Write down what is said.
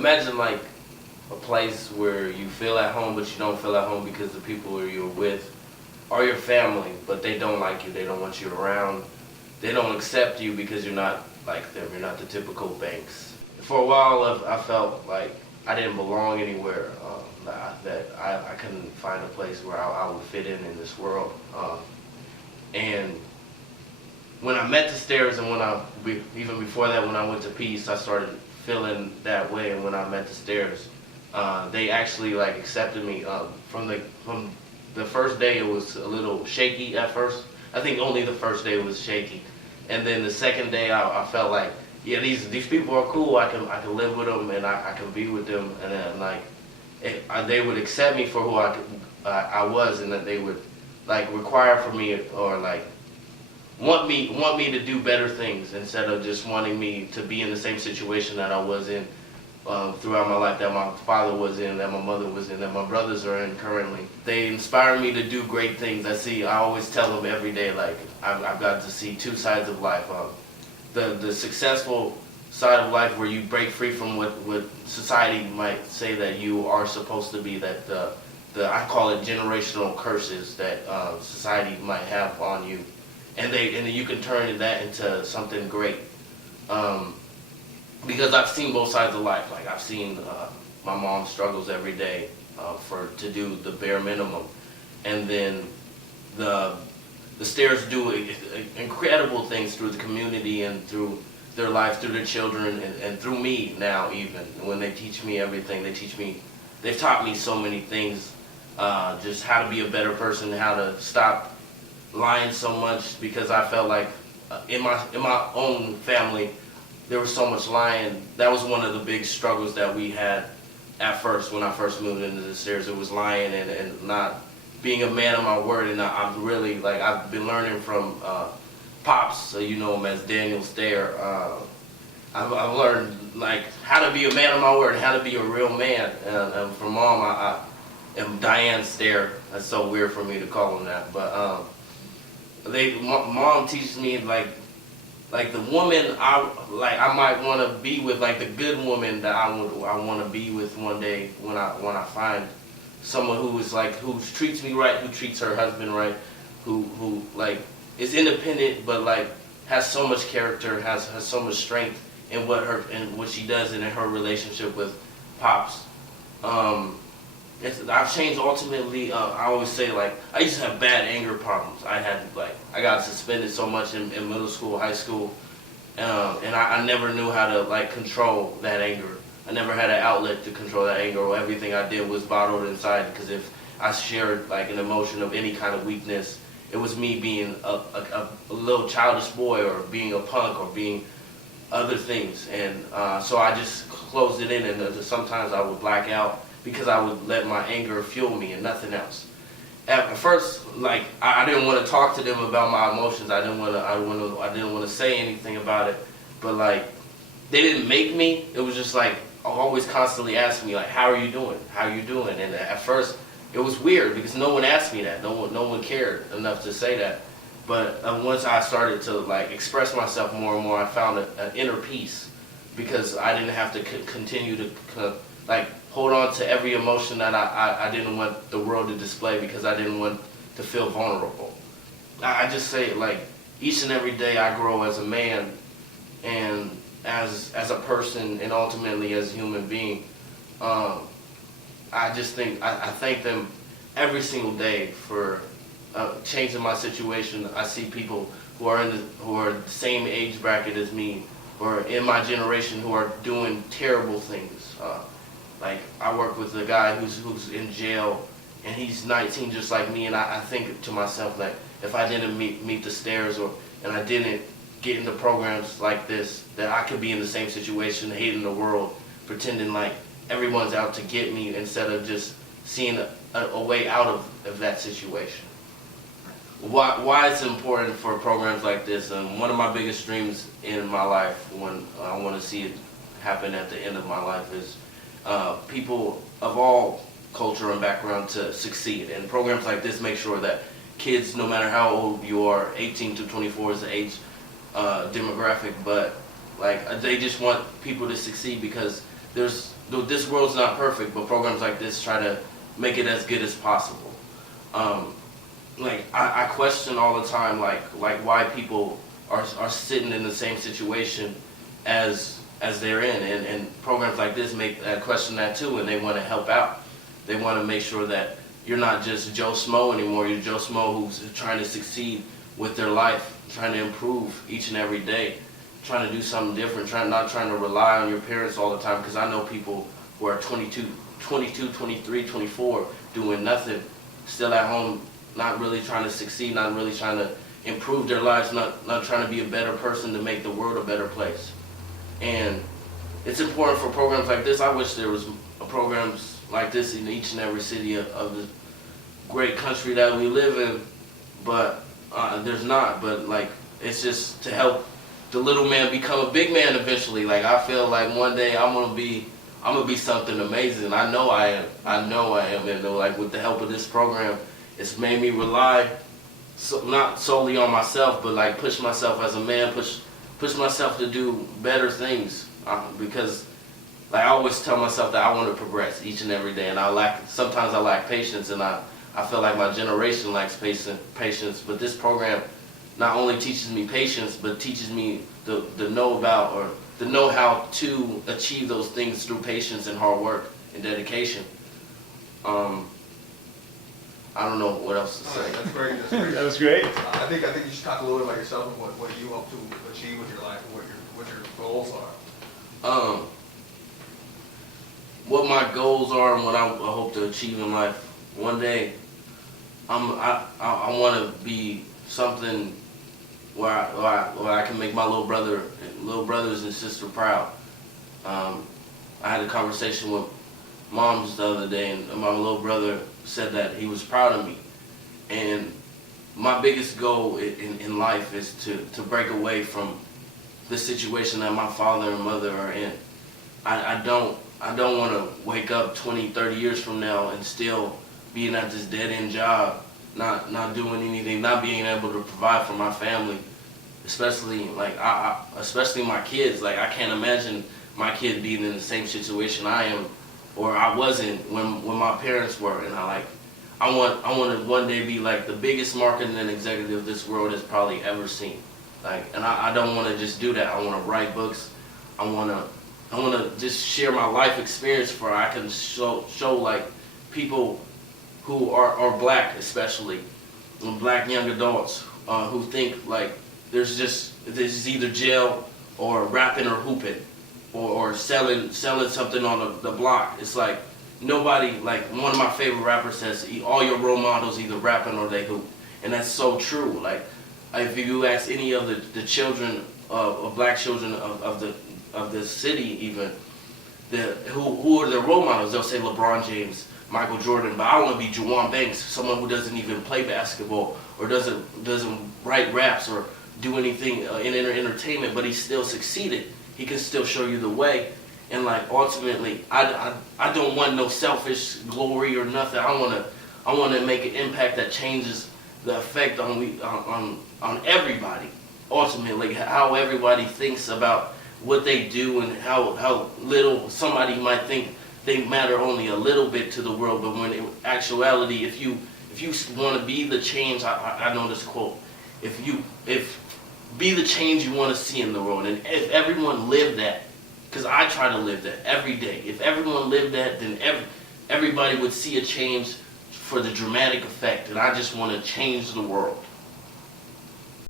imagine like a place where you feel at home, but you don't feel at home because the people you're with are your family, but they don't like you. They don't want you around. They don't accept you because you're not like them. You're not the typical Banks. For a while, I felt like I didn't belong anywhere. That I couldn't find a place where I would fit in this world. And when I met the Stairs, and even before that, when I went to Peace, I started feeling that way. And when I met the Stairs, they actually like accepted me. From the first day, it was a little shaky at first. I think only the first day was shaky, and then the second day, I felt like, yeah, these people are cool. I can live with them, and I can be with them, and then like they would accept me for who I was, and that they would like require for me, or like want me to do better things instead of just wanting me to be in the same situation that I was in throughout my life, that my father was in, that my mother was in, that my brothers are in currently. They inspire me to do great things. I always tell them every day, like I've got to see two sides of life. The successful side of life where you break free from what society might say that you are supposed to be, that I call it generational curses that society might have on you, and you can turn that into something great. Because I've seen both sides of life. Like I've seen my mom struggles every day to do the bare minimum, and then the Stairs do incredible things through the community and through their life, through their children, and through me now. Even when they teach me everything, they've taught me so many things, just how to be a better person, how to stop lying so much, because I felt like in my own family there was so much lying. That was one of the big struggles that we had at first when I first moved into the Stairs. It was lying and not being a man of my word. And I'm really like, I've been learning from Pops, so you know him as Daniel Stair. I've learned like how to be a man of my word, how to be a real man. And from Mom, I am Diane Stair. That's so weird for me to call him that, but Mom teaches me like the woman I might want to be with, like the good woman that I want to be with one day when I find someone who treats me right, who treats her husband right, who like is independent but like has so much character, has so much strength in what she does and in her relationship with Pops. I've changed ultimately. I always say, like, I used to have bad anger problems. I got suspended so much in middle school, high school, and I never knew how to like control that anger. I never had an outlet to control that anger, or everything I did was bottled inside, because if I shared like an emotion of any kind of weakness, it was me being a little childish boy, or being a punk, or being other things. And so I just closed it in, and sometimes I would black out, because I would let my anger fuel me and nothing else. At first, like I didn't want to talk to them about my emotions. I didn't want to say anything about it. But like they didn't make me. It was just like always constantly asking me like, "How are you doing? How are you doing?" And at first, it was weird because no one asked me that. No one cared enough to say that. But once I started to like express myself more and more, I found an inner peace, because I didn't have to continue to like hold on to every emotion that I didn't want the world to display, because I didn't want to feel vulnerable. I just say, like, each and every day I grow as a man and as a person, and ultimately as a human being. I just think I thank them every single day for changing my situation. I see people who are the same age bracket as me, or in my generation, who are doing terrible things. Like I work with a guy who's in jail, and he's 19 just like me, and I think to myself, like, if I didn't meet the Stairs, and I didn't get into programs like this, that I could be in the same situation, hating the world, pretending like everyone's out to get me, instead of just seeing a way out of that situation. Why it's important for programs like this, and one of my biggest dreams in my life, when I want to see it happen at the end of my life, is people of all culture and background to succeed. And programs like this make sure that kids, no matter how old you are, 18 to 24 is the age demographic, but like they just want people to succeed, because this world's not perfect, but programs like this try to make it as good as possible. Like I question all the time, like why people are sitting in the same situation as they're in, and programs like this make question that too, and they want to help out. They want to make sure that you're not just Joe Smo anymore. You're Joe Smo who's trying to succeed with their life, trying to improve each and every day, trying to do something different, not trying to rely on your parents all the time. Because I know people who are 22, 23, 24, doing nothing, still at home, not really trying to succeed, not really trying to improve their lives, not trying to be a better person to make the world a better place. And it's important for programs like this. I wish there was programs like this in each and every city of the great country that we live in, but there's not. But like, it's just to help the little man become a big man eventually. Like, I feel like one day I'm gonna be something amazing. I know I am. And like, with the help of this program, it's made me rely not solely on myself, but like push myself as a man, push myself to do better things. Because like, I always tell myself that I want to progress each and every day, and sometimes I lack patience, and I feel like my generation lacks patience. But this program not only teaches me patience, but teaches me the know-how to achieve those things through patience and hard work and dedication. I don't know what else to say. Right, that's great. That's great. That was great. I think you should talk a little bit about yourself and what you hope to achieve with your life and what your goals are. What my goals are and what I hope to achieve in life. One day, I want to be something where I can make my little brothers and sister proud. I had a conversation with moms the other day, and my little brother said that he was proud of me. And my biggest goal in life is to break away from the situation that my father and mother are in. I don't want to wake up 20, 30 years from now and still being at this dead-end job, not doing anything, not being able to provide for my family, especially especially my kids. Like, I can't imagine my kid being in the same situation I am, or I wasn't when my parents were. And I want to one day be like the biggest marketing executive this world has probably ever seen. Like, and I don't want to just do that. I want to write books. I want to just share my life experience for I can show like people who are black, especially black young adults who think like there's either jail or rapping or hooping or selling something on the block. It's like nobody, like one of my favorite rappers says, all your role models either rapping or they hoop. And that's so true. Like, if you ask any of the children of black children of the city, even who are their role models, they'll say LeBron James, Michael Jordan. But I want to be Juwan Banks, someone who doesn't even play basketball or doesn't write raps or do anything in entertainment, but he still succeeded. He can still show you the way. And like, ultimately, I don't want no selfish glory or nothing. I want to make an impact that changes the effect on everybody. Ultimately, how everybody thinks about what they do and how little somebody might think they matter only a little bit to the world, but when in actuality, if you want to be the change, I know this quote, if be the change you want to see in the world, and if everyone lived that, because I try to live that every day, if everyone lived that, then everybody would see a change for the dramatic effect, and I just want to change the world.